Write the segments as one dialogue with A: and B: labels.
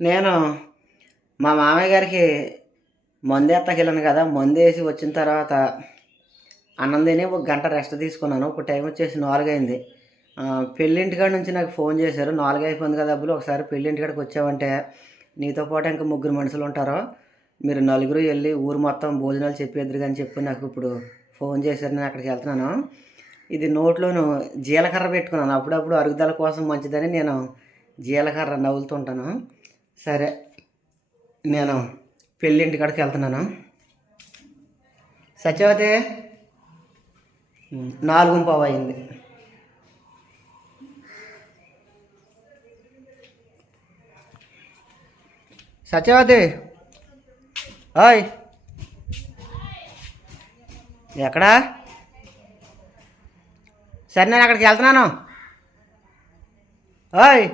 A: నేను మా మామయ్య గారికి మందు ఎత్తకెళ్ళాను కదా మందు వేసి వచ్చిన తర్వాత అన్నం తిని ఒక గంట రెస్ట్ తీసుకున్నాను. ఇప్పుడు టైం వచ్చేసి నాలుగైంది. పెళ్ళింటికాడ నుంచి నాకు ఫోన్ చేశారు. నాలుగు అయిపోయింది కదా డబ్బులు ఒకసారి పెళ్ళింటికాడికి వచ్చావంటే నీతో పాటు ఇంకా ముగ్గురు మనుషులు ఉంటారు. మీరు నలుగురు వెళ్ళి ఊరు మొత్తం భోజనాలు చెప్పేద్దరు కానీ చెప్పి నాకు ఇప్పుడు ఫోన్ చేశారు నేను అక్కడికి వెళ్తున్నాను. ఇది నోట్లోను జీలకర్ర పెట్టుకున్నాను. అప్పుడప్పుడు అరుగుదల కోసం మంచిదని నేను జీలకర్ర నవ్వులుతుంటాను. సరే నేను పెళ్ళింటి కాడికి వెళ్తున్నాను. సత్యవతి నాలుగు పావు అయింది. సత్యవతి ఓయ్. ఎక్కడా? సరే నేను అక్కడికి వెళ్తున్నాను. ఓయ్.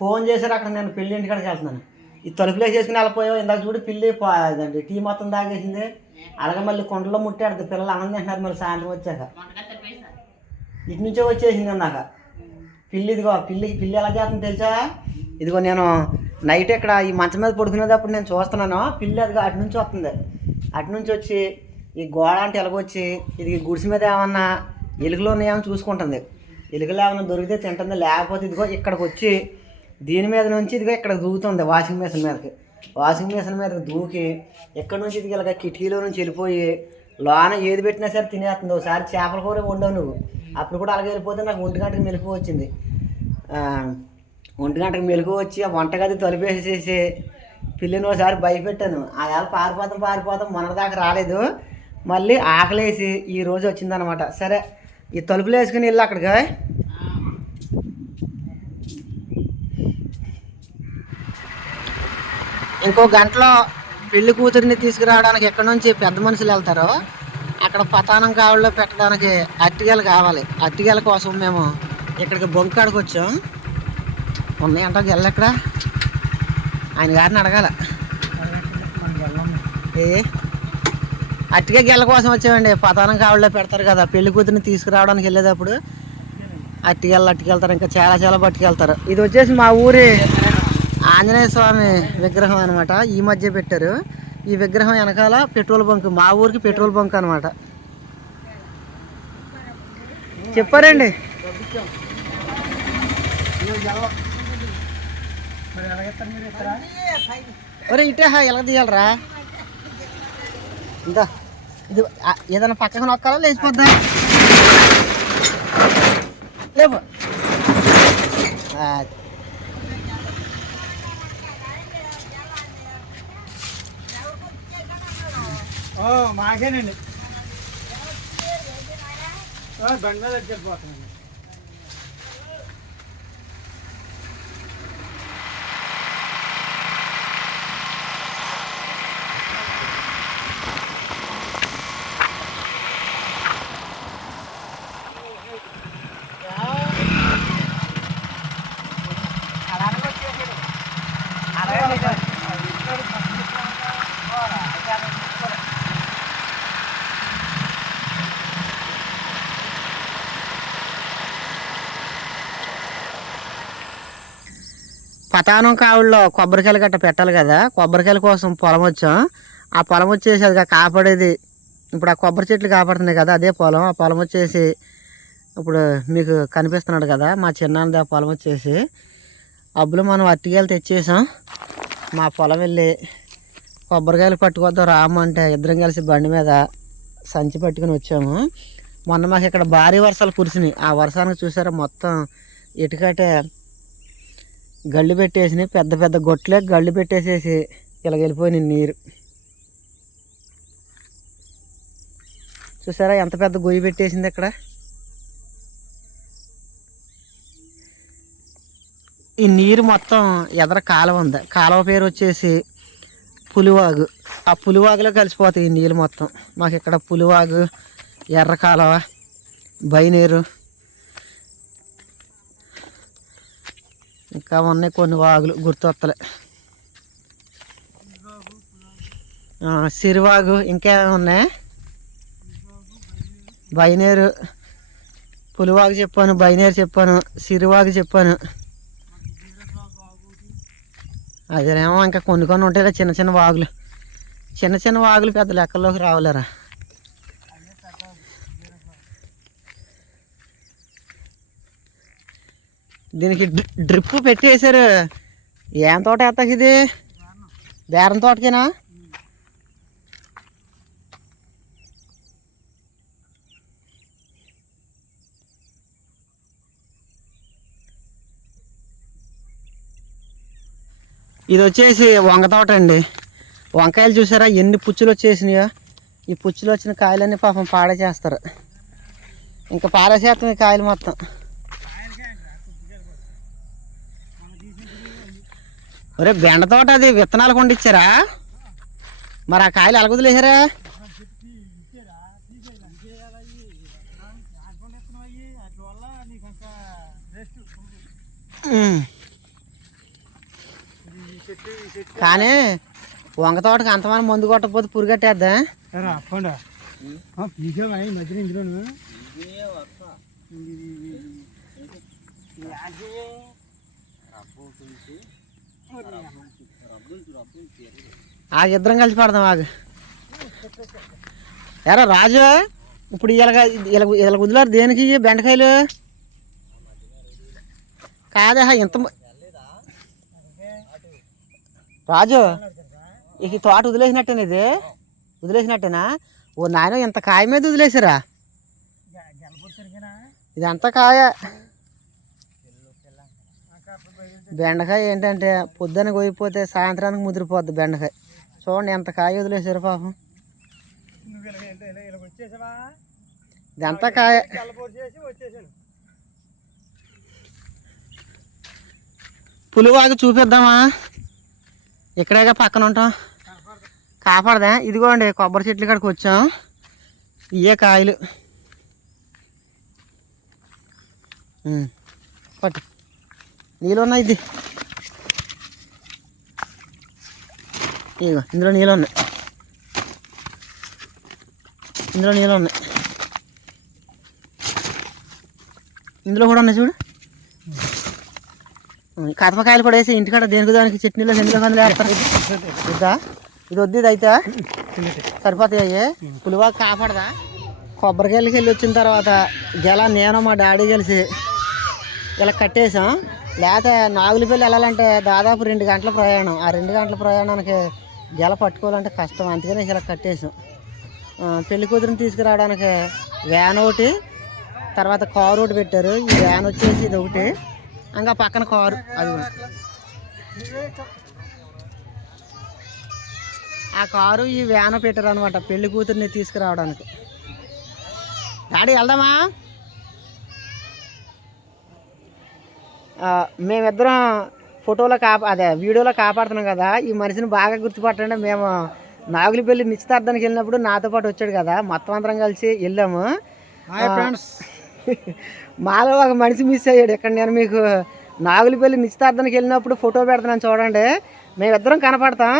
A: ఫోన్ చేశారు అక్కడ నేను పెళ్ళి ఇంటికాడికి వెళ్తున్నాను. ఈ తలుపులో చేసుకుని వెళ్ళిపోయావు. ఇందాక చూడు పిల్లి పో- అదండి టీ మొత్తం తాగేసింది. అలాగే మళ్ళీ కొండలో ముట్టాడు. పిల్లలు ఆనందం తింటున్నారు మళ్ళీ సాయంత్రం వచ్చాక. ఇటు నుంచే వచ్చేసింది ఇందాక. పిల్లి ఇదిగో పిల్లి పిల్లి ఎలా చేస్తుంది తెలుసా? ఇదిగో నేను నైట్ ఇక్కడ ఈ మంచం మీద పడుకునేటప్పుడు నేను చూస్తున్నాను. పిల్లి అదిగో అటు నుంచి వస్తుంది. అటు నుంచి వచ్చి ఈ గోడ అంటే ఎలాగొచ్చి ఇది గుడిసె మీద ఏమన్నా ఎలుకలు ఉన్నాయేమో చూసుకుంటుంది. ఎలుకలు ఏమన్నా దొరికితే తింటుంది. లేకపోతే ఇదిగో ఇక్కడికి వచ్చి దీని మీద నుంచి ఇదిగో ఇక్కడ దూకుతుంది వాషింగ్ మిషన్ మీదకి. వాషింగ్ మిషన్ మీదకి దూకి ఇక్కడ నుంచి ఇదిగో ఇలాగ కిటికీలో నుంచి వెళ్ళిపోయి లోన ఏది పెట్టినా సరే తినేస్తుంది. ఒకసారి చేపల కూర వండవు నువ్వు. అప్పుడు కూడా అలాగే వెళ్ళిపోతే నాకు ఒంటి గంటకి మెలకు వచ్చింది. ఒంటి గంటకి మెలకు వచ్చి ఆ వంటగది తొలిపేసేసి పిల్లిని ఒకసారి భయపెట్టాను. ఆ పారిపోతాం పారిపోతాం మన దాకా రాలేదు. మళ్ళీ ఆకలేసి ఈ రోజు వచ్చిందనమాట సరే ఈ తలుపులు వేసుకుని వెళ్ళి అక్కడికి ఇంకో గంటలో పెళ్ళి కూతురిని తీసుకురావడానికి ఎక్కడి నుంచి పెద్ద మనుషులు వెళ్తారో అక్కడ పతానం కావుల్లో పెట్టడానికి అట్టిగలు కావాలి. అట్టిగల కోసం మేము ఇక్కడికి బొంకాడికి వచ్చాం. ఉన్నాయంట గెల్ల ఎక్కడ? ఆయన గారిని అడగాల. ఏ? అట్టిగా గెల కోసం వచ్చామండి. పతానం కావడలో పెడతారు కదా. పెళ్ళి కూతురిని తీసుకురావడానికి వెళ్ళేటప్పుడు అట్టికెళ్ళ అట్టుకెళ్తారు ఇంకా చాలా చాలా పట్టుకెళ్తారు. ఇది వచ్చేసి మా ఊరి ఆంజనేయ స్వామి విగ్రహం అనమాట ఈ మధ్య పెట్టారు. ఈ విగ్రహం వెనకాల పెట్రోల్ బంక్. మా ఊరికి పెట్రోల్ బంక్ అనమాట చెప్పారండి. ఒరే ఇటే ఎలా తీయాలరా? ఇంకా ఇది ఏదైనా పక్కకు నొక్కాలా? లేచిపోద్దా? లేపు.
B: మాకేనండి. బండి మీద వెళ్ళిపోతున్నాండి
A: పతానం కావుల్లో కొబ్బరికాయలు గట్ట పెట్టాలి కదా. కొబ్బరికాయల కోసం పొలం వచ్చాం. ఆ పొలం వచ్చేసి అది కాపాడేది. ఇప్పుడు ఆ కొబ్బరి చెట్లు కాపాడుతున్నాయి కదా అదే పొలం. ఆ పొలం వచ్చేసి ఇప్పుడు మీకు కనిపిస్తున్నాడు కదా మా చిన్నాన్నది ఆ పొలం వచ్చేసి. అబ్బులు మనం అట్టికాయలు తెచ్చేసాం. మా పొలం వెళ్ళి కొబ్బరికాయలు పట్టుకొద్దాం రాము అంటే ఇద్దరం కలిసి బండి మీద సంచి పట్టుకుని వచ్చాము. మొన్న మాకు ఇక్కడ భారీ వర్షాలు కురిసినాయి. ఆ వర్షానికి చూసారా మొత్తం ఇటుకటే గళ్ళు పెట్టేసి పెద్ద పెద్ద గొట్లే గళ్ళు పెట్టేసేసి ఇలా వెళ్ళిపోయినాయి నీరు. చూసారా ఎంత పెద్ద గొయ్యి పెట్టేసింది ఇక్కడ ఈ నీరు మొత్తం ఎదర కాలువ ఉంది. కాలువ పేరు వచ్చేసి పులివాగు. ఆ పులివాగులో కలిసిపోతాయి ఈ నీళ్ళు మొత్తం. మాకు ఇక్కడ పులివాగు ఎర్ర కాలువ బైనీరు ఇంకా ఉన్నాయి కొన్ని వాగులు గుర్తొత్తలే. సిరివాగు ఇంకేమైనా ఉన్నాయి? బైనేరు. పులివాగు చెప్పాను బైనేరు చెప్పాను సిరివాగు చెప్పాను. అదేనేమో ఇంకా కొన్ని కొన్ని ఉంటాయి చిన్న చిన్న వాగులు. చిన్న చిన్న వాగులు పెద్ద లెక్కల్లోకి రావలేరా? దీనికి డ్రిప్ పెట్టేశారు. ఏం తోట వేస్తాకి ఇది? బేరం తోటకేనా? ఇది వచ్చేసి వంగ తోట అండి వంకాయలు చూసారా? ఎన్ని పుచ్చులు వచ్చేసినాయో ఈ పుచ్చులు వచ్చిన కాయలన్నీ పాపం పాడే చేస్తారు ఇంకా పారేసేస్తాం ఈ కాయలు మొత్తం. ఒరే బెండ తోట అది విత్తనాలు కొండిచ్చారా? మరి ఆ కాయలు ఉమ్. కానీ వంగ తోటకి అంతమంది మందు కొట్టకపోతే పురుగట్టేద్దా
B: అప్పండా. ఇందులోను
A: ఆ ఇద్దరం కలిసి పడదాం ఆగు. ఎరా రాజు ఇప్పుడు ఇలాగ ఇలా ఇలా వదిలేరు దేనికి బెండకాయలు? కాదా ఇంత రాజు ఇక ఈ తోట వదిలేసినట్టేనా ఇది? వదిలేసినట్టేనా? ఓ నాయన ఇంత కాయ మీద వదిలేసారా? ఇదంతా కాయ. బెండకాయ ఏంటంటే పొద్దున కోయిపోతే సాయంత్రానికి ముదిరిపోద్ది బెండకాయ. చూడండి ఎంత కాయ వదిలేసారు పాపం.
B: ఎంత
A: ఇదంతా కాయ. పులివాగి చూపిద్దామా? ఇక్కడేగా పక్కన ఉంటాం. కాపాడదా? ఇదిగోండి కొబ్బరి చెట్లు కాడికి వచ్చాం. ఇవే కాయలు. పట్టు. నీళ్ళు ఉన్నాయి ఇది? ఇదిగో ఇందులో నీళ్ళు ఉన్నాయి. ఇందులో నీళ్ళు ఉన్నాయి. ఇందులో కూడా ఉన్నాయి చూడు. కదపకాయలు కూడా వేసి ఇంటికాడ దేనికి దానికి చట్నీలో ఎందులో మంది వేస్తారు? ఇద్దా? ఇది వద్దు ఇది అయితే సరిపోతాయి అయ్యే? పులివా కాపాడదా? కొబ్బరికాయలకి వెళ్ళి వచ్చిన తర్వాత గెల నేను మా డాడీ కలిసి ఇలా కట్టేసాం. లేకపోతే నాగులపల్లి వెళ్ళాలంటే దాదాపు రెండు గంటల ప్రయాణం. ఆ రెండు గంటల ప్రయాణానికి గెల పట్టుకోవాలంటే కష్టం. అందుకనే ఇలా కట్టేసాం పెళ్ళి కూతురుని తీసుకురావడానికి వ్యాన్ ఒకటి తర్వాత కారు ఒకటి పెట్టారు. ఈ వ్యాన్ వచ్చేసి ఇది ఒకటి. ఇంకా పక్కన కారు. అది ఒకటి. ఆ కారు ఈ వ్యాన్ పెట్టారు అనమాట పెళ్ళి కూతురిని తీసుకురావడానికి. డాడీ వెళ్దామా? మేమిద్దరం ఫోటోలో కాపా అదే వీడియోలో కాపాడుతున్నాం కదా. ఈ మనిషిని బాగా గుర్తుపట్టండి. మేము నాగులపల్లి నిశ్చితార్థానికి వెళ్ళినప్పుడు నాతో పాటు వచ్చాడు కదా. మొత్తం అందరం కలిసి వెళ్ళాము. మాలో ఒక మనిషి మిస్ అయ్యాడు. ఇక్కడ నేను మీకు నాగులపల్లి నిశ్చితార్థానికి వెళ్ళినప్పుడు ఫోటో పెడుతున్నాను చూడండి. మేమిద్దరం కనపడతాం.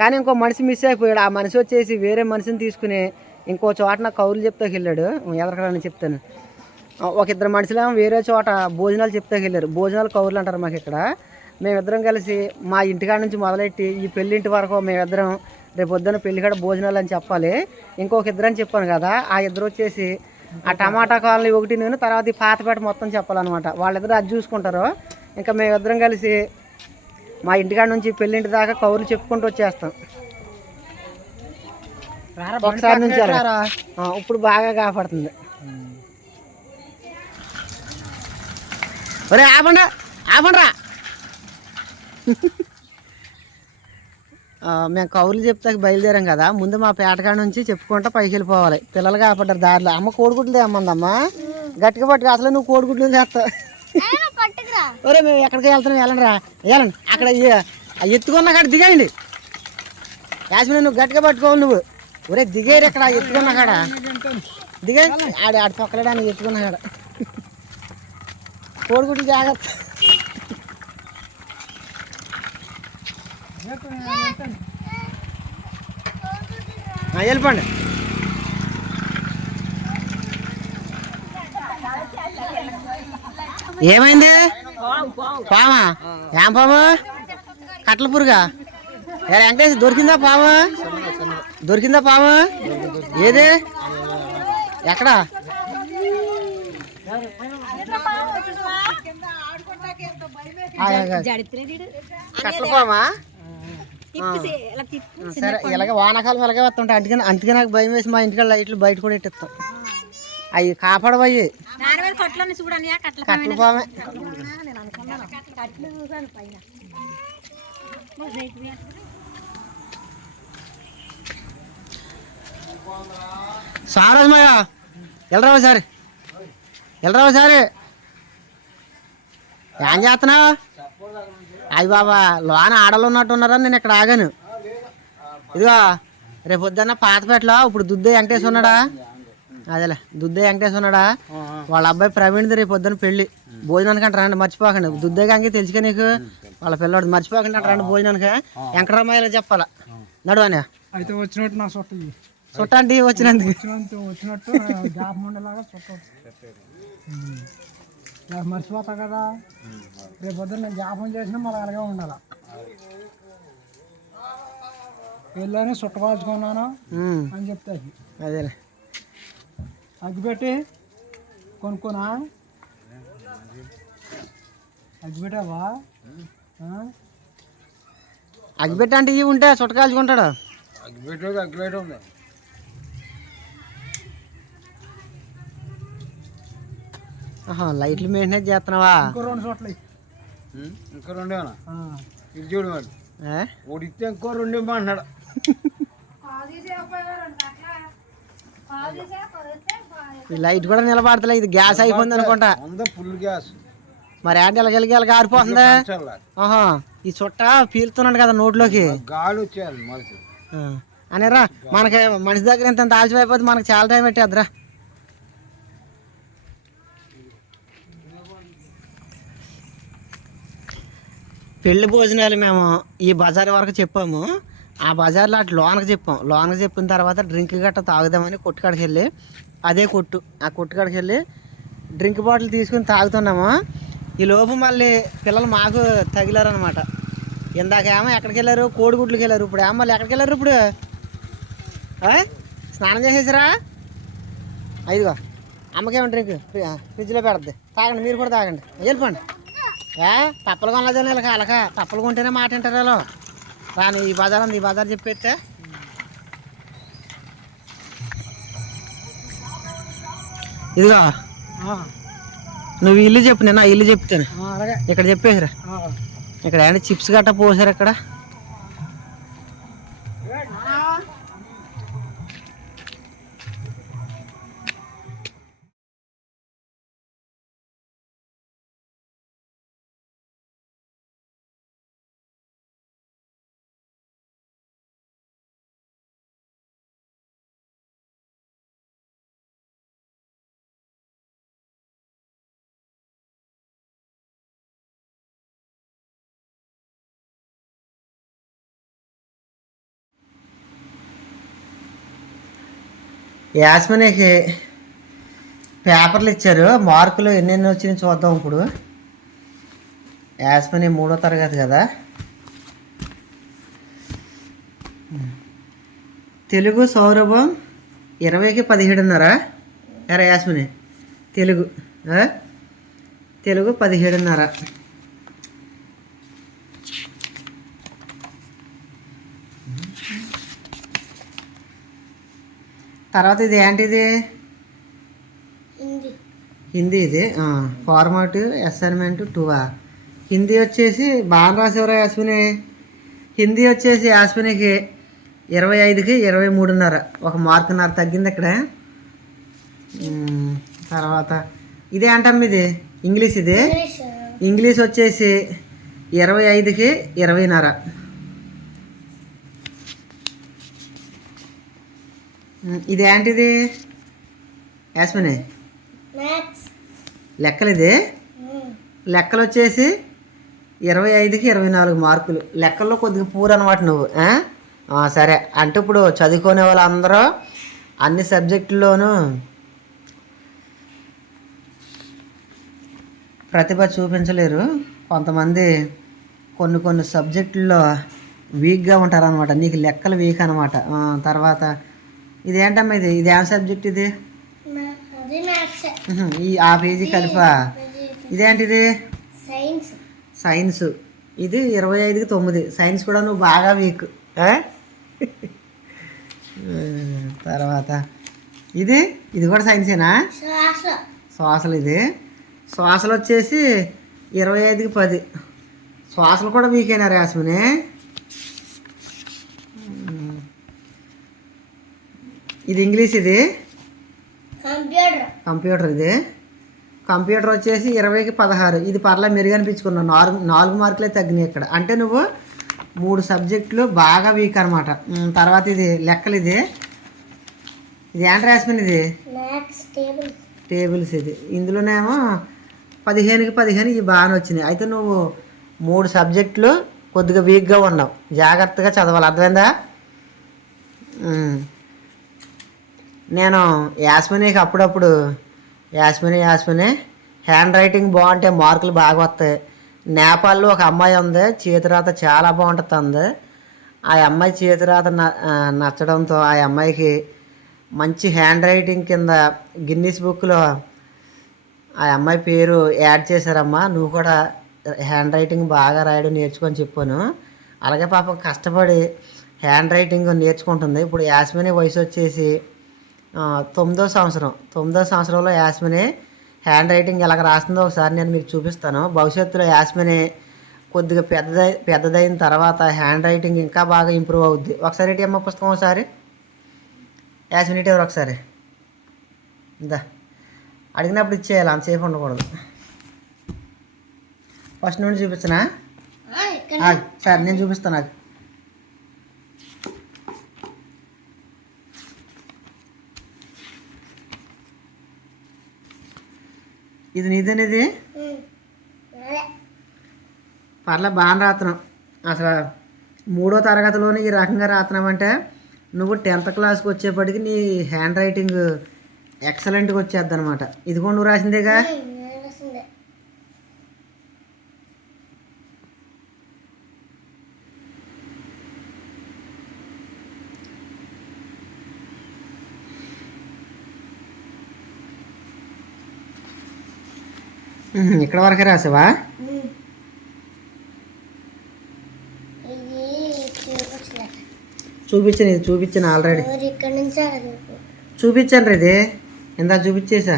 A: కానీ ఇంకో మనిషి మిస్ అయిపోయాడు. ఆ మనిషి వచ్చేసి వేరే మనిషిని తీసుకుని ఇంకో చోట నాకు కౌరులు చెప్తాకి వెళ్ళాడు. ఎదరకడని చెప్తాను. ఒక ఇద్దరు మనుషులేమో వేరే చోట భోజనాలు చెప్తాకి వెళ్ళారు. భోజనాలు కౌరులు అంటారు మాకు ఇక్కడ. మేమిద్దరం కలిసి మా ఇంటికాడ నుంచి మొదలెట్టి ఈ పెళ్ళింటి వరకు మేమిద్దరం రేపు పొద్దున్న పెళ్ళికాడ భోజనాలు అని చెప్పాలి. ఇంకొక ఇద్దరు అని చెప్పాను కదా ఆ ఇద్దరు వచ్చేసి ఆ టమాటా కాలనీ ఒకటి నేను తర్వాత ఈ పాతపేట మొత్తం చెప్పాలన్నమాట. వాళ్ళిద్దరు అది చూసుకుంటారు. ఇంకా మేమిద్దరం కలిసి మా ఇంటికాడ నుంచి పెళ్ళింటి దాకా కౌరులు చెప్పుకుంటూ వచ్చేస్తాం. ఒకసారి నుంచి ఇప్పుడు బాగా కాపాడుతుంది. ఒరే ఆపండి ఆపండ్రా. మేము కౌలు చెప్తాకి బయలుదేరాం కదా. ముందు మా పేటకాడ నుంచి చెప్పుకుంటా పైకి వెళ్ళిపోవాలి. పిల్లలు కాపాడారు దారిలో. అమ్మ కోడిగుడ్లు తెమ్మందమ్మా. గట్టిగా పట్టుకు అసలు నువ్వు కోడిగుడ్లు చేస్తావు ఒరే మేము ఎక్కడికి వెళ్తున్నాం? వెళ్ళండి. రా వెళ్ళండి అక్కడ ఎత్తుకున్న కాడ దిగండి యాస్మిన్ నువ్వు గట్టిగా పట్టుకోవాలి నువ్వు. ఒరే దిగేరు ఇక్కడ ఎత్తుకున్న కాడ. దిగే ఆడు ఆడు తొక్కలేడానికి ఎత్తుకున్న కాడ. కోడిగుడ్లు జాగ్రత్త. ఆ, వెళ్ళిపోండి. ఏమైంది? పామా ఏం పాము కట్ల పురుగా? వెంకటేష్ దొరికిందా పాము దొరికిందా పాము ఏది? ఎక్కడ? పామా సరే ఇలాగ వానాకాలం ఇలాగే వస్తుంటాయి. అందుకని అందుకే నాకు భయం వేసి మా ఇంటికి లైట్లు బయట కూడా ఎట్టిస్తాం అవి కాపాడబోయి
C: కట్ల
A: పామే సారస్మయ్య వెళ్ళరావు సార్. వెళ్ళరావు సార్? ఏం చేస్తున్నావు? అయ్యి బాబా లోన ఆడలు ఉన్నట్టు ఉన్నారని నేను ఇక్కడ ఆగాను. ఇదిగో రేపు పొద్దున్న పాతపేటలో ఇప్పుడు దుద్దే వెంకటేష్ ఉన్నాడా? అదేలే దుద్దే వెంకటేష్ ఉన్నాడా? వాళ్ళ అబ్బాయి ప్రవీణ్ది రేపు పొద్దున్న పెళ్ళి. భోజనానికి అంటే రండి మర్చిపోకండి. దుద్దే గంగి తెలుసుగా నీకు? వాళ్ళ పిల్లడు మర్చిపోకండి అంటే రండి భోజనానికి. వెంకటరామయ్యలో చెప్పాలా. నడువనే
B: అయితే వచ్చినట్టు నా సొట్ట ఇవి.
A: చుట్టాంటి వచ్చినందుకు.
B: వచ్చినట్టు నాకు మర్చిపోతా కదా. రేపు పొద్దున్న నేను జ్ఞాపకం చేసినా మళ్ళీ అలాగే ఉండాలి. వెళ్ళని
A: ఉమ్,
B: అని చెప్తాయి
A: అదేలే.
B: అగ్గిపెట్టి కొనుక్కోనా అగ్గిపెట్టావా? ఆ?
A: అగ్గిపెట్టి అంటే ఇవి ఉంటే చుట్టకాల్చుకుంటాడు
B: అగ్గిపెట్టేది అగ్గిపెట్టి ఉంది.
A: ఆహా లైట్లు మెయింటెనెన్స్ చేస్తున్నావా?
B: ఇంకో రెండు చోట్ల
D: ఇంకా రెండేనా. ఇది చూడు
A: ఏ?
D: ఉడితే ఇంకో రెండు ఇవ్వమంటున్నాడు.
A: ఈ లైట్ కూడా నిలబడతలే ఇది గ్యాస్ అయిపోయింది అనుకుంటా.
D: Full gas.
A: మరి ఏంటి ఎలగలిగి ఎలగ ఆరిపోతుంది ఆహా ఈ చుట్ట పీలుతున్నాడు కదా నోట్లోకి.
D: గాలి వచ్చేయాలి.
A: అనేరా మనకి మనిషి దగ్గర ఇంత ఆలస్యమైపోతే మనకి చాలా టైం పెట్టేద్దరా. పెళ్ళి భోజనాలు మేము ఈ బజార్ వరకు చెప్పాము. ఆ బజార్లో అటు లోనకి చెప్పాం. లోనకి చెప్పిన తర్వాత డ్రింక్ గట్ట తాగుదామని కొట్టు కాడికి వెళ్ళి అదే కొట్టు. ఆ కొట్టుకాడికి వెళ్ళి డ్రింక్ బాటిల్ తీసుకుని తాగుతున్నాము. ఈ లోపు మళ్ళీ పిల్లలు మాకు తగిలారనమాట ఇందాకేమో ఎక్కడికి వెళ్ళారు? కోడిగుడ్లకి వెళ్ళారు. ఇప్పుడు ఏమో మళ్ళీ ఎక్కడికి వెళ్ళారు ఇప్పుడు? స్నానం చేసేసారా? అదిగో అమ్మకేమో డ్రింక్. ఫ్రిడ్జ్లో పెడద్ది. తాగండి మీరు కూడా తాగండి. వెళ్ళిపోండి. ఏ పప్పలు కొనలేదని వీళ్ళకి అలక పప్పలు కొంటేనే మాట వింటారు వీళ్ళు. రాని ఈ బజార్ ఉంది ఈ బజార్ చెప్పేస్తే. ఇదిగో. నువ్వు ఇల్లు చెప్పు నేను ఆ ఇల్లు చెప్తాను.
B: అలాగే.
A: ఇక్కడ చెప్పేసిరా. ఇక్కడ ఏంటి చిప్స్ గట్ట పోసారు ఇక్కడ? యాస్మినికి పేపర్లు ఇచ్చారు. మార్కులు ఎన్నెన్ని వచ్చినాయి చూద్దాం ఇప్పుడు. యాస్మిని మూడో తరగతి కదా. తెలుగు సౌరభం ఇరవైకి పదిహేడున్నర. ఎరా యాస్మిని. తెలుగు తెలుగు పదిహేడున్నర. తర్వాత ఇది ఏంటిది హిందీ. ఇది. ఫార్మాట్ అసైన్మెంట్ టూవా హిందీ వచ్చేసి బాగా రాసేవరా యాస్మిని. హిందీ వచ్చేసి యాస్మినికి ఇరవై ఐదుకి ఇరవై మూడున్నర. ఒక మార్కున్నర తగ్గింది ఇక్కడ. ఉమ్, తర్వాత ఇదే అంటాం ఇది? ఇంగ్లీష్ ఇది? ఇంగ్లీష్ వచ్చేసి ఇరవై ఐదుకి ఇరవైన్నర. ఇదేంటిది యాస్మిని. లెక్కలు ఇది లెక్కలు వచ్చేసి ఇరవై ఐదుకి ఇరవై నాలుగు మార్కులు. లెక్కల్లో కొద్దిగా పూర్ అనమాట నువ్వు సరే. అంటే ఇప్పుడు చదువుకునే వాళ్ళందరూ అన్ని సబ్జెక్టుల్లోనూ ప్రతిభ చూపించలేరు. కొంతమంది కొన్ని కొన్ని సబ్జెక్టుల్లో వీక్గా ఉంటారనమాట నీకు లెక్కలు వీక్ అనమాట తర్వాత ఇదేంటమ్మా ఇది? ఇది ఏం సబ్జెక్ట్ ఇది? ఈ ఆ పేజీ కలిపా? ఇదేంటిది?
E: సైన్స్
A: సైన్స్ ఇది ఇరవై ఐదుకి తొమ్మిది. సైన్స్ కూడా నువ్వు బాగా వీక్ తర్వాత ఇది? ఇది కూడా సైన్సేనా
E: శ్వాస.
A: శ్వాసలు ఇది. శ్వాసలు వచ్చేసి ఇరవై ఐదుకి పది. శ్వాసలు కూడా వీకేనా రాసుకుని ఇది ఇంగ్లీష్ ఇది?
E: కంప్యూటర్.
A: కంప్యూటర్ ఇది. కంప్యూటర్ వచ్చేసి ఇరవైకి పదహారు. ఇది పర్లా మెరుగు అనిపించుకున్నావు నాలుగు నాలుగు మార్కులే తగ్గినాయి ఇక్కడ. అంటే నువ్వు మూడు సబ్జెక్టులు బాగా వీక్ అనమాట తర్వాత ఇది లెక్కలు ఇది. ఇది ఏంటి రాసిపోయింది ఇది? టేబుల్స్ ఇది. ఇందులోనేమో పదిహేనుకి పదిహేను ఇవి బాగానే వచ్చినాయి. అయితే నువ్వు మూడు సబ్జెక్టులు కొద్దిగా వీక్గా ఉన్నావు. జాగ్రత్తగా చదవాలి. అర్థమైందా. నేను యాస్మినికి అప్పుడప్పుడు యాస్మిని యాస్మిని హ్యాండ్ రైటింగ్ బాగుంటే మార్కులు బాగా వస్తాయి. నేపాల్లో ఒక అమ్మాయి ఉంది చేతిరాత చాలా బాగుంటుంది. అంది ఆ అమ్మాయి చేతిరాత న- నచ్చడంతో ఆ అమ్మాయికి మంచి హ్యాండ్ రైటింగ్ కింద గిన్నీస్ బుక్లో ఆ అమ్మాయి పేరు యాడ్ చేశారమ్మా. నువ్వు కూడా హ్యాండ్ రైటింగ్ బాగా రాయడం నేర్చుకొని చెప్పాను. అలాగే పాపం కష్టపడి హ్యాండ్ రైటింగ్ నేర్చుకుంటుంది. ఇప్పుడు యాస్మిని వయసు వచ్చేసి తొమ్మిదో సంవత్సరం. తొమ్మిదో సంవత్సరంలో యాస్మిని హ్యాండ్ రైటింగ్ ఎలాగ రాస్తుందో ఒకసారి నేను మీకు చూపిస్తాను. భవిష్యత్తులో యాస్మిని కొద్దిగా పెద్దదై పెద్దదైన తర్వాత హ్యాండ్ రైటింగ్ ఇంకా బాగా ఇంప్రూవ్ అవుద్ది. ఒకసారి ఇటు అమ్మ పుస్తకం ఒకసారి. యాస్మిని ఎవరు ఒకసారి? ఇందా. అడిగినప్పుడు ఇచ్చేయాలి అంతసేపు ఉండకూడదు. ఫస్ట్ నుండి చూపించనా సరే నేను చూపిస్తాను నాకు ఇది నీదేనిది? పర్లే బాగా రాతున్నాం అసలు మూడో తరగతిలోనే ఈ రకంగా రాతున్నాం అంటే నువ్వు టెన్త్ క్లాస్కి వచ్చేప్పటికి నీ హ్యాండ్ రైటింగ్ ఎక్సలెంట్గా వచ్చేద్ది అనమాట ఇదిగో నువ్వు రాసిందేగా? ఇక్కడ వరకే రాసావా?
E: ఇది
A: చూపించాను ఇది చూపించాను ఆల్రెడీ
E: చూపించాను ఇక్కడ
A: ఇది. ఇందా చూపించేసా.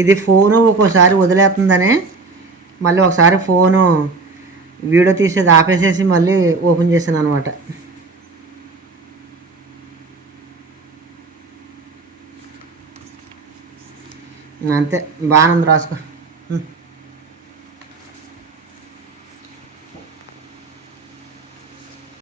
A: ఇది ఫోను ఒక్కోసారి వదిలేస్తుందని. మళ్ళీ ఒకసారి ఫోను వీడియో తీసేది ఆపేసేసి మళ్ళీ ఓపెన్ చేశాను అనమాట అంతే బాగానే ఉంది రాసుకో.